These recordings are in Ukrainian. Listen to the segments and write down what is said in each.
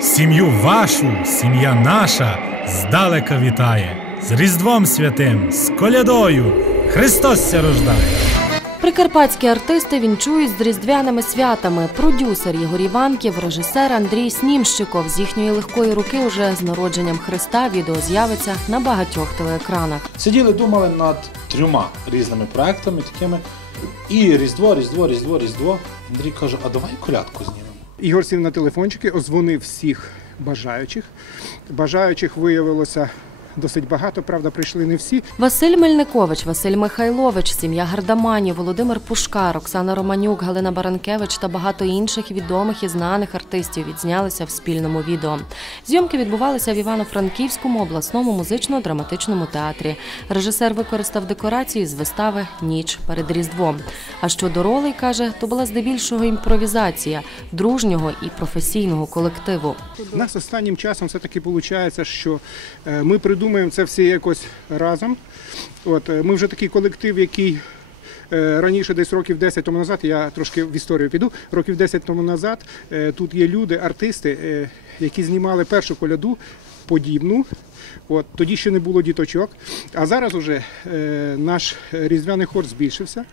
Сім'ю вашу, сім'я наша здалека вітає. З Різдвом святим, з колядою Христос ся рождає. Прикарпатські артисти вінчують з різдвяними святами. Продюсер Ігор Іванків, режисер Андрій Снімщиков. З їхньої легкої руки уже з народженням Христа відео з'явиться на багатьох телеекранах. Сиділи, думали над трьома різними проектами такими. І Різдво, Різдво, Різдво, Різдво. Андрій каже, а давай колядку знімемо. Ігор сів на телефончики, озвонив всіх бажаючих. Бажаючих виявилося досить багато, правда, прийшли не всі. Василь Мельникович, Василь Михайлович, сім'я Гардаманів, Володимир Пушкар, Оксана Романюк, Галина Баранкевич та багато інших відомих і знаних артистів відзнялися в спільному відео. Зйомки відбувалися в Івано-Франківському обласному музично-драматичному театрі. Режисер використав декорації з вистави Ніч перед Різдвом. А щодо ролей каже, то була здебільшого імпровізація дружнього і професійного колективу. У нас останнім часом все-таки виходить, що е, ми придумуємо це все якось разом. От, е, ми вже такий колектив, який е, раніше, десь років 10 тому назад, я трошки в історію піду, років 10 тому назад е, тут є люди, артисти, які знімали першу коляду подібну. От, тоді ще не було діточок. А зараз уже наш різдвяний хор збільшився.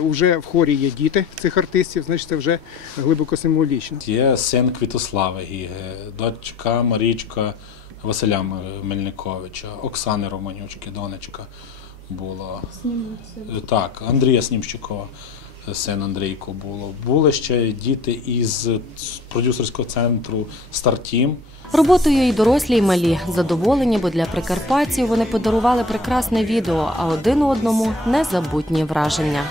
Уже в хорі є діти цих артистів, значить це вже глибоко символічно. Є син Квітослави дочка Марічка Василя Мельниковича, Оксани Романючки, донечка була. Так, Андрія Снімщикова, син Андрійко було. Були ще діти із продюсерського центру Стартім. Роботою і дорослі, і малі задоволені, бо для прикарпатців вони подарували прекрасне відео, а один одному незабутні враження.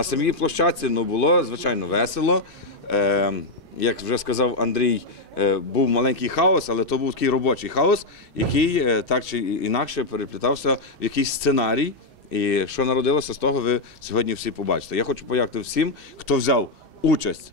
На самій площадці ну, було звичайно весело. Е, як вже сказав Андрій, е, був маленький хаос, але то був такий робочий хаос, який е, так чи інакше переплітався в якийсь сценарій. І що народилося з того, ви сьогодні всі побачите. Я хочу подякувати всім, хто взяв участь.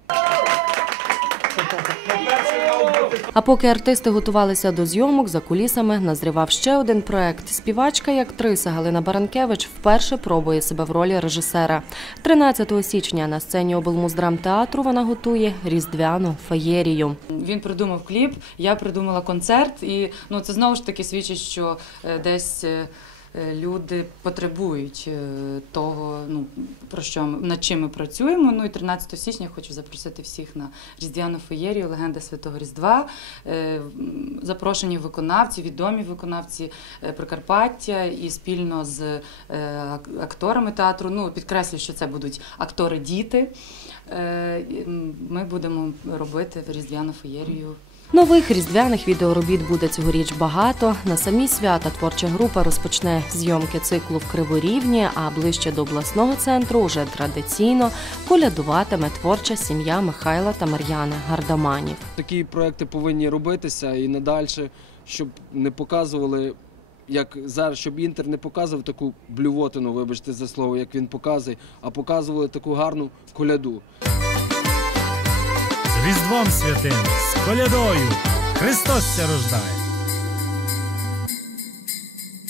А поки артисти готувалися до зйомок, за кулісами назрівав ще один проект. Співачка і актриса Галина Баранкевич вперше пробує себе в ролі режисера. 13 січня на сцені облмуздрамтеатру вона готує різдвяну феєрію. Він придумав кліп, я придумала концерт, і ну це знову ж таки свідчить, що е, десь. Е, Люди потребують е, того, ну про що ми над чим ми працюємо. Ну і 13 січня хочу запросити всіх на різдвяну феєрію Легенда Святого Різдва. Е, Запрошені виконавці, відомі виконавці Прикарпаття і спільно з акторами театру. Ну підкреслюю, що це будуть актори-діти. Ми будемо робити різдвяну феєрію Нових різдвяних відеоробіт буде цьогоріч багато. На самі свята творча група розпочне зйомки циклу в Криворівні, а ближче до обласного центру уже традиційно колядуватиме творча сім'я Михайла та Мар'яни Гардаманів. такі проекти повинні робитися і надальше, щоб не показували, як зараз, щоб інтер не показував таку блювотину, вибачте за слово, як він показує, а показували таку гарну коляду. Різдвом святим, з колядою Христос ся рождає.